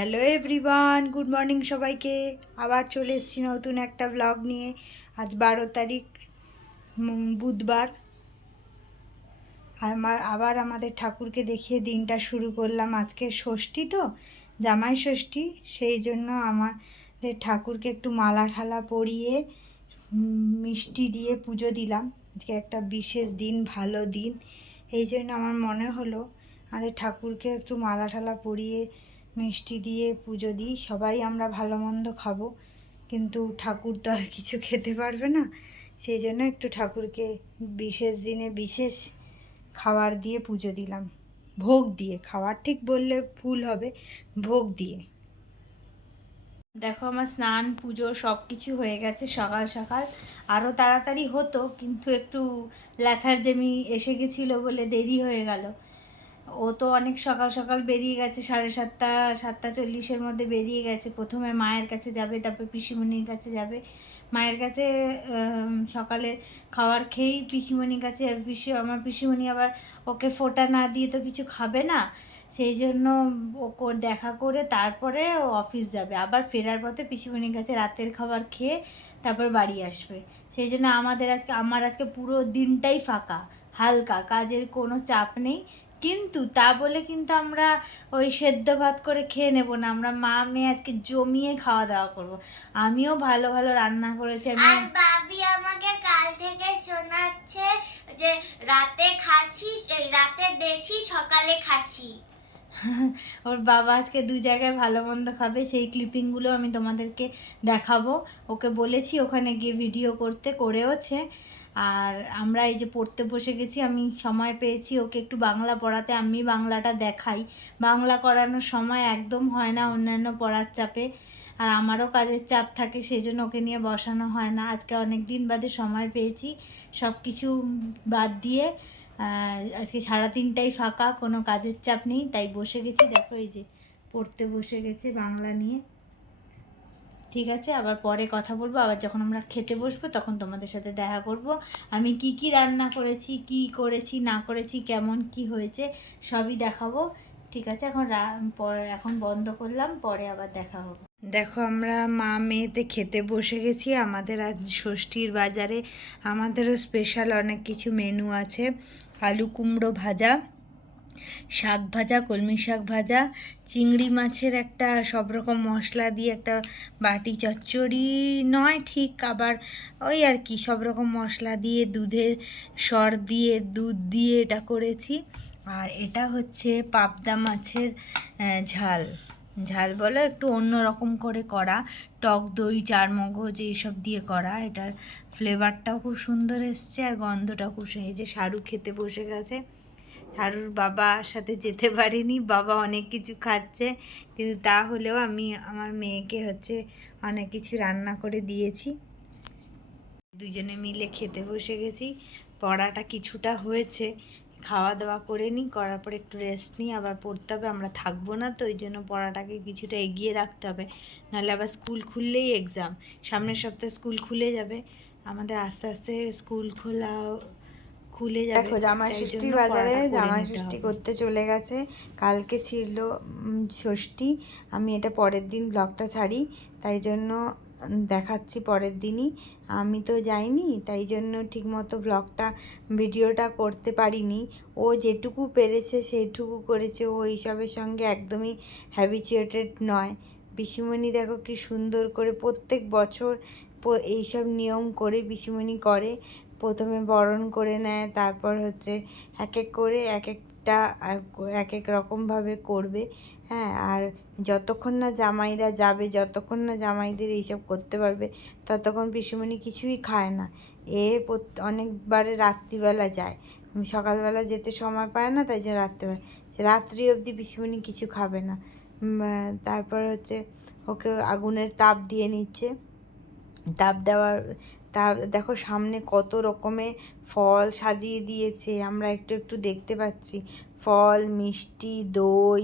Hello everyone, good morning সবাইকে। আবার চলে এসেছি নতুন একটা ব্লগ নিয়ে। আজ 12 তারিখ, বুধবার। আবার আমাদের ঠাকুরকে দেখিয়ে দিনটা শুরু করলাম। আজকে ষষ্ঠী তো, জামাই ষষ্ঠী, সেই জন্য আমাদের ঠাকুরকে একটু মালা ঠালা পরিয়ে মিষ্টি দিয়ে পুজো দিলাম। আজকে একটা বিশেষ দিন, ভালো দিন, এই জন্য আমার মনে হলো আমাদের ঠাকুরকে একটু মালা ঠালা পরিয়ে মিষ্টি দিয়ে পুজো দিই। সবাই আমরা ভালো মন্দ খাবো, কিন্তু ঠাকুর তো আর কিছু খেতে পারবে না, সেই জন্য একটু ঠাকুরকে বিশেষ দিনে বিশেষ খাবার দিয়ে পুজো দিলাম। ভোগ দিয়ে, খাবার ঠিক বললে ভুল হবে, ভোগ দিয়ে। দেখো আমার স্নান পুজো সব কিছু হয়ে গেছে সকাল সকাল। আরও তাড়াতাড়ি হতো, কিন্তু একটু ল্যাথার্জেমি এসে গেছিলো বলে দেরি হয়ে গেল। ও তো অনেক সকাল সকাল বেরিয়ে গেছে, 7:30 7:40-এর মধ্যে বেরিয়ে গেছে। প্রথমে মায়ের কাছে যাবে, তারপর পিসিমণির কাছে যাবে। মায়ের কাছে সকালে খাবার খেয়েই পিসিমণির কাছে যাবে। আমার পিসিমণি আবার ওকে ফোঁটা না দিয়ে তো কিছু খাবে না, সেই জন্য ওকে দেখা করে তারপরে ও অফিস যাবে। আবার ফেরার পথে পিসিমণির কাছে রাতের খাবার খেয়ে তারপর বাড়ি আসবে। সেই জন্য আমার আজকে পুরো দিনটাই ফাঁকা, হালকা, কাজের কোনো চাপ নেই। কিন্তু তা বলে কিন্তু আমরা ওই সেদ্ধ ভাত করে খেয়ে নেব না। আমরা মা মেয়ে আজকে জমিয়ে খাওয়া দাওয়া করব। আমিও ভালো ভালো রান্না করেছি। আর বাবি আমাকে কাল থেকে শোনাচ্ছে যে রাতে খাসি, রাতে দেশি, সকালে খাসি। ওর বাবা আজকে 2 জায়গায় ভালো মন্দ খাবে, সেই ক্লিপিংগুলো আমি তোমাদেরকে দেখাবো। ওকে বলেছি ওখানে গিয়ে ভিডিও করতে, করেওছে। আর আমরা এই যে পড়তে বসে গেছি, আমি সময় পেয়েছি ওকে একটু বাংলা পড়াতে। আমি বাংলাটা দেখাই, বাংলা করানোর সময় একদম হয় না অন্যান্য পড়ার চাপে, আর আমারও কাজের চাপ থাকে, সেই জন্য ওকে নিয়ে বসানো হয় না। আজকে অনেক দিন বাদে সময় পেয়েছি, সব কিছু বাদ দিয়ে আজকে সারা দিনটাই ফাঁকা, কোনো কাজের চাপ নেই, তাই বসে গেছি। দেখো এই যে পড়তে বসে গেছে বাংলা নিয়ে। ঠিক আছে, আবার পরে কথা বলবো। আবার যখন আমরা খেতে বসবো তখন তোমাদের সাথে দেখা করব। আমি কি কি রান্না করেছি, কি করেছি না করেছি, কেমন কি হয়েছে, সবই দেখাবো। ঠিক আছে, এখন বন্ধ করলাম, পরে আবার দেখা হবে। দেখো আমরা মা মেয়েতে খেতে বসে গেছি। আমাদের আজ ষষ্ঠীর বাজারে আমাদেরও স্পেশাল অনেক কিছু মেনু আছে। আলু কুমড়ো ভাজা, শাক ভাজা, কলমি শাক ভাজা, চিংড়ি মাছের একটা সব রকম মশলা দিয়ে একটা বাটি চচ্চড়ি নয় ঠিক, আবার ওই আর কি সব রকম মশলা দিয়ে দুধের সর দিয়ে দুধ দিয়ে এটা করেছি। আর এটা হচ্ছে পাবদা মাছের ঝাল, ঝাল বলো একটু অন্য রকম করে করা, টক দই, চারমগজ এইসব দিয়ে করা। এটার ফ্লেভারটাও খুব সুন্দর এসছে আর গন্ধটাও খুব সুন্দর। এই যে শাহরু খেতে বসে গেছে। শাহরুর বাবার সাথে যেতে পারিনি, বাবা অনেক কিছু খাচ্ছে, কিন্তু তা হলেও আমি আমার মেয়েকে অনেক কিছু রান্না করে দিয়েছি। দুজনে মিলে খেতে বসে গেছি। পড়াটা কিছুটা হয়েছে, খাওয়া দাওয়া করে নিই, করার পর একটু রেস্ট নিই, আবার পড়তে হবে। আমরা থাকবো না তো, ওই জন্য পড়াটাকে কিছুটা এগিয়ে রাখতে হবে, নাহলে আবার স্কুল খুললেই এক্সাম। সামনের সপ্তাহে স্কুল খুলে যাবে আমাদের, আস্তে আস্তে স্কুল খুলে যাবে। দেখো জামাই ষষ্ঠীর বাজারে জামাই ষষ্ঠী করতে চলে গেছে। কালকে ছিল ষষ্ঠী, আমি এটা পরের দিন ব্লগটা ছাড়ি, তাই জন্য দেখাচ্ছি পরের দিনই। আমি তো যাইনি, তাই জন্য ঠিকমতো ভিডিওটা করতে পারিনি। ও যেটুকু পেরেছে সেইটুকু করেছে, ও এইসবের সঙ্গে একদমই হ্যাবিচুয়েটেড নয়। পিসিমণি দেখো কি সুন্দর করে প্রত্যেক বছর এইসব নিয়ম করে পিসিমণি করে। প্রথমে বরণ করে নেয়, তারপর এক এক করে এক এক রকমভাবে করবে। হ্যাঁ, আর যতক্ষণ না জামাইরা যাবে, যতক্ষণ না জামাইদের এইসব করতে পারবে, ততক্ষণ পিসিমণি কিছুই খায় না। অনেকবারে রাত্রিবেলা যায়, সকালবেলা যেতে সময় পায় না, তাই জন্য রাত্রি অবধি পিসিমণি কিছু খাবে না। তারপর ওকে আগুনের তাপ দিয়ে নিচ্ছে। তা দেখো সামনে কত রকমের ফল সাজিয়ে দিয়েছে, আমরা একটু একটু দেখতে পাচ্ছি। ফল, মিষ্টি, দই,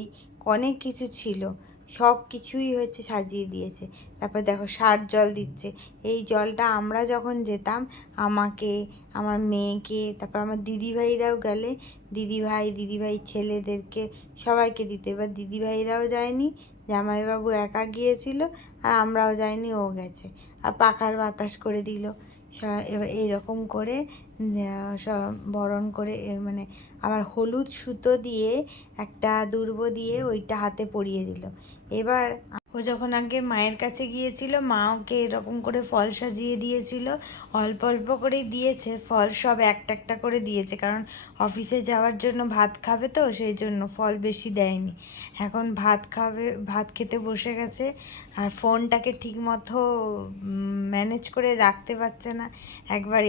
অনেক কিছু ছিল। সব কিছুই হচ্ছে সাজিয়ে দিয়েছে। তারপর দেখো সার জল দিচ্ছে। এই জলটা আমরা যখন যেতাম আমাকে, আমার মেয়েকে, তারপর আমার দিদিভাইরাও গেলে দিদিভাই ছেলেদেরকে সবাইকে দিতে। এবার দিদিভাইরাও যায়নি, জামাইবাবু একা গিয়েছিল, আর আমরাও যাইনি, ও গেছে। আর পাখার বাতাস করে দিল। এবার এইরকম করে সব বরণ করে মানে আবার হলুদ সুতো দিয়ে একটা দুর্ব দিয়ে ওইটা হাতে পরিয়ে দিল। এবার ও যখন আগে মায়ের কাছে গিয়েছিল, মা ওকে এরকম করে ফল সাজিয়ে দিয়েছিল। অল্প অল্প করেই দিয়েছে ফল, সব একটা একটা করে দিয়েছে, কারণ অফিসে যাওয়ার জন্য ভাত খাবে তো, সেই জন্য ফল বেশি দেয়নি। এখন ভাত খাবে, ভাত খেতে বসে গেছে। আর ফোনটাকে ঠিক মতো ম্যানেজ করে রাখতে পারছে না। একবার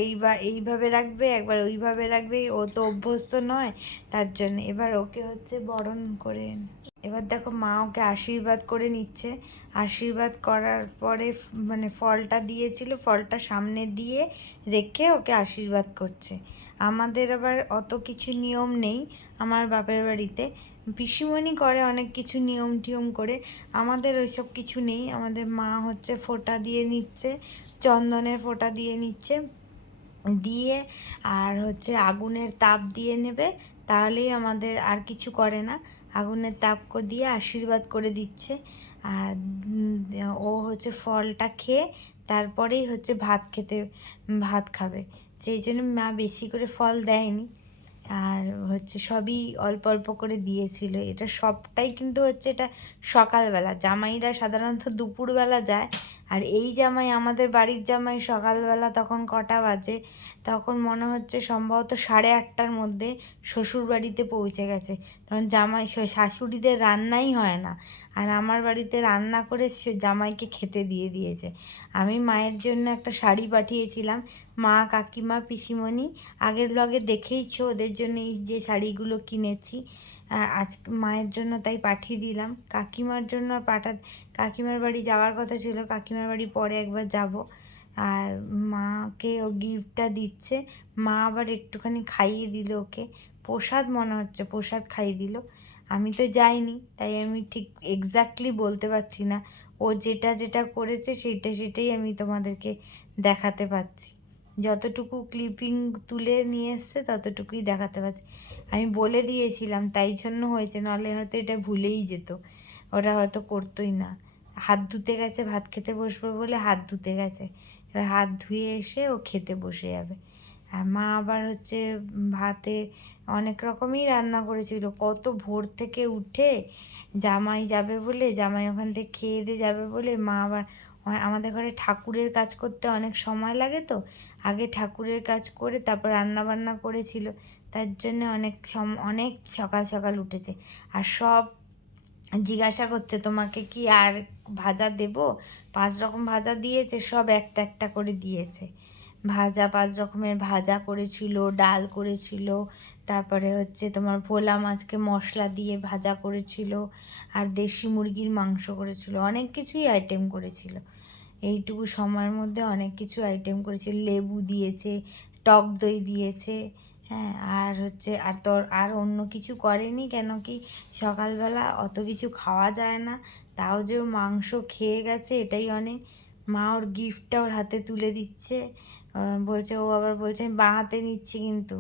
এইভাবে রাখবে, একবার ওইভাবে রাখবে, ও তো অভ্যস্ত নয়, তার জন্য এবার ওকে হচ্ছে বরণ করে। এবার দেখো মা ওকে আশীর্বাদ করে নিচ্ছে। আশীর্বাদ করার পরে মানে ফলটা দিয়েছিল, ফলটা সামনে দিয়ে রেখে ওকে আশীর্বাদ করছে। আমাদের আবার অত কিছু নিয়ম নেই আমার বাপের বাড়িতে। পিসিমণি করে অনেক কিছু নিয়ম টিয়ম করে, আমাদের ওইসব কিছু নেই। আমাদের মা হচ্ছে ফোঁটা দিয়ে নিচ্ছে, চন্দনের ফোঁটা দিয়ে নিচ্ছে, দিয়ে আর হচ্ছে আগুনের তাপ দিয়ে নেবে, তাহলেই আমাদের আর কিছু করে না। আগুনের তাপ দিয়ে আশীর্বাদ করে দিচ্ছে। আর ও হচ্ছে ফলটা খেয়ে তারপরেই হচ্ছে ভাত খাবে। সেই জন্য মা বেশি করে ফল দেয়নি, আর হচ্ছে সবই অল্প অল্প করে দিয়েছিল। এটা সবটাই কিন্তু হচ্ছে এটা সকালবেলা, জামাইরা সাধারণত দুপুরবেলা যায়। আর এই জামাই, আমাদের বাড়ির জামাই সকালবেলা তখন কটা বাজে, তখন মনে হচ্ছে সম্ভবত 8:30টার মধ্যে শ্বশুর বাড়িতে পৌঁছে গেছে। তখন শাশুড়িদের রান্নাই হয় না, আর আমার বাড়িতে রান্না করে সে জামাইকে খেতে দিয়ে দিয়েছে। আমি মায়ের জন্য একটা শাড়ি পাঠিয়েছিলাম, মা, কাকিমা, পিসিমণি আগের ব্লগে দেখেইছো, ওদের জন্য এই যে শাড়িগুলো কিনেছি আজ মায়ের জন্য, তাই পাঠিয়ে দিলাম। কাকিমার জন্য কাকিমার বাড়ি যাওয়ার কথা ছিল, কাকিমার বাড়ি পরে একবার যাব। আর মাকে ও গিফটটা দিচ্ছে। মা আবার একটুখানি খাইয়ে দিল ওকে, প্রসাদ মনে হচ্ছে, প্রসাদ খাইয়ে দিল। আমি তো যাইনি, তাই আমি ঠিক এক্স্যাক্টলি বলতে পারছি না। ও যেটা যেটা করেছে সেটাই আমি তোমাদেরকে দেখাতে পারছি। যতটুকু ক্লিপিং তুলে নিয়ে এসছে ততটুকুই দেখাতে পারছি। আমি বলে দিয়েছিলাম, তাই জন্য হয়েছে, নাহলে হয়তো এটা ভুলেই যেত, ওরা হয়তো করতোই না। হাত ধুতে গেছে, ভাত খেতে বসবে বলে হাত ধুতে গেছে, এবার হাত ধুয়ে এসে ও খেতে বসে যাবে। আর মা আবার হচ্ছে ভাতে অনেক রকমই রান্না করেছিল, কত ভোর থেকে উঠে জামাই যাবে বলে, জামাই ওখান থেকে খেয়ে দিয়ে যাবে বলে মা আবার, আমাদের ঘরে ঠাকুরের কাজ করতে অনেক সময় লাগে তো, আগে ঠাকুরের কাজ করে তারপর রান্না বান্না করেছিল, তার জন্য অনেক সকাল সকাল উঠেছে। আর সব জিজ্ঞাসা করছে তোমাকে কি আর ভাজা দেবো, 5 রকম ভাজা দিয়েছে, সব একটা একটা করে দিয়েছে ভাজা। 5 রকমের ভাজা করেছিল, ডাল করেছিল, তারপরে হচ্ছে তোমার ভোলা মাছকে মশলা দিয়ে ভাজা করেছিল, আর দেশি মুরগির মাংস করেছিল, অনেক কিছুই আইটেম করেছিল। এইটুকু সময়ের মধ্যে অনেক কিছু আইটেম করেছে, লেবু দিয়েছে, টক দই দিয়েছে। হ্যাঁ, আর হচ্ছে আর অন্য কিছু করেনি, কেন কি সকালবেলা অত কিছু খাওয়া যায় না, তাও যে ও মাংস খেয়ে গেছে এটাই অনেক। মা ওর গিফটটা ওর হাতে তুলে দিচ্ছে, বলছে, ও আবার বলছে আমি বাঁ হাতে নিচ্ছি কিন্তু।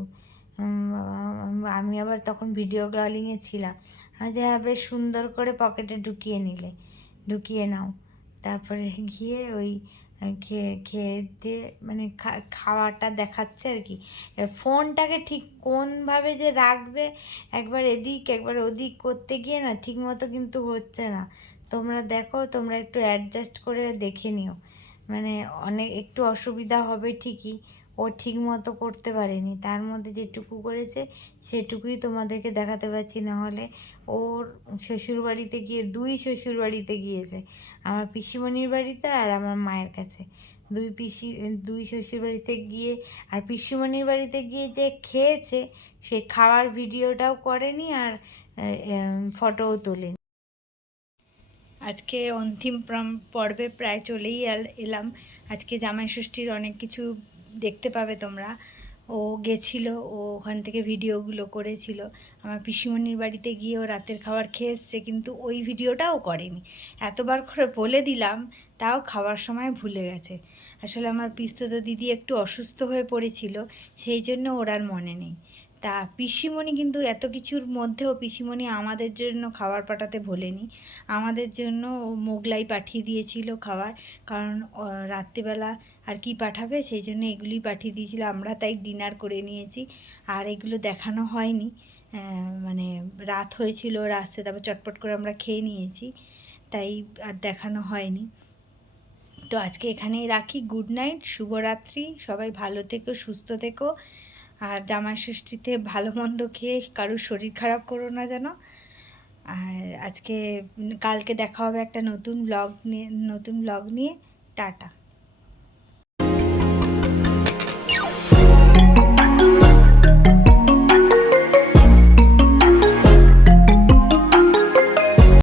আমি আবার তখন ভিডিও কলিংয়ে ছিলাম, যে হ্যাঁ বেশ সুন্দর করে পকেটে ঢুকিয়ে নাও। তারপরে গিয়ে ওই খেতে মানে খাওয়াটা দেখাচ্ছে আর কি। এবার ফোনটাকে ঠিক কোনভাবে যে রাখবে, একবার এদিক একবার ওদিক করতে গিয়ে না ঠিক মতো কিন্তু হচ্ছে না। তোমরা দেখো, তোমরা একটু অ্যাডজাস্ট করে দেখে নিও, মানে অনেক একটু অসুবিধা হবে ঠিকই। ও ঠিক মতো করতে পারেনি, তার মধ্যে যেটুকু করেছে সেটুকুই তোমাদেরকে দেখাতে পারছি। না হলে ওর শ্বশুরবাড়িতে গিয়ে 2 শ্বশুরবাড়িতে গিয়েছে, আমার পিসিমণির বাড়িতে আর আমার মায়ের কাছে। 2 শ্বশুরবাড়িতে গিয়ে, আর পিসিমণির বাড়িতে গিয়ে যে খেয়েছে সে খাওয়ার ভিডিওটাও করেনি, আর ফটোও তোলেনি। আজকে অন্তিম পর্বে প্রায় চলেই এলাম। আজকে জামাই ষষ্ঠীর অনেক কিছু দেখতে পাবে তোমরা। ও গেছিলো, ও ওখান থেকে ভিডিওগুলো করেছিল। আমার পিসিমণির বাড়িতে গিয়েও রাতের খাবার খেয়ে এসছে, কিন্তু ওই ভিডিওটাও করেনি। এতবার করে বলে দিলাম, তাও খাওয়ার সময় ভুলে গেছে। আসলে আমার পিস্তত দিদি একটু অসুস্থ হয়ে পড়েছিল, সেই জন্য ওর আর মনে নেই। তা পিসিমণি কিন্তু এত কিছুর মধ্যেও পিসিমণি আমাদের জন্য খাবার পাঠাতে ভোলেনি। আমাদের জন্য ও মোগলাই পাঠিয়ে দিয়েছিল খাবার, কারণ রাত্রিবেলা আর কি পাঠাবে, সেই জন্য এগুলি পাঠিয়ে দিয়েছিল। আমরা তাই ডিনার করে নিয়েছি, আর এগুলো দেখানো হয়নি। মানে রাত হয়েছিল, রাস্তায় তারপর চটপট করে আমরা খেয়ে নিয়েছি, তাই আর দেখানো হয়নি। তো আজকে এখানেই রাখি। গুড নাইট, শুভরাত্রি, সবাই ভালো থেকো, সুস্থ থেকো। আর জামাই ষষ্ঠীতে ভালো মন্দ খেয়ে কারোর শরীর খারাপ করো না যেন। আর আজকে কালকে দেখা হবে একটা নতুন ব্লগ নিয়ে। টাটা।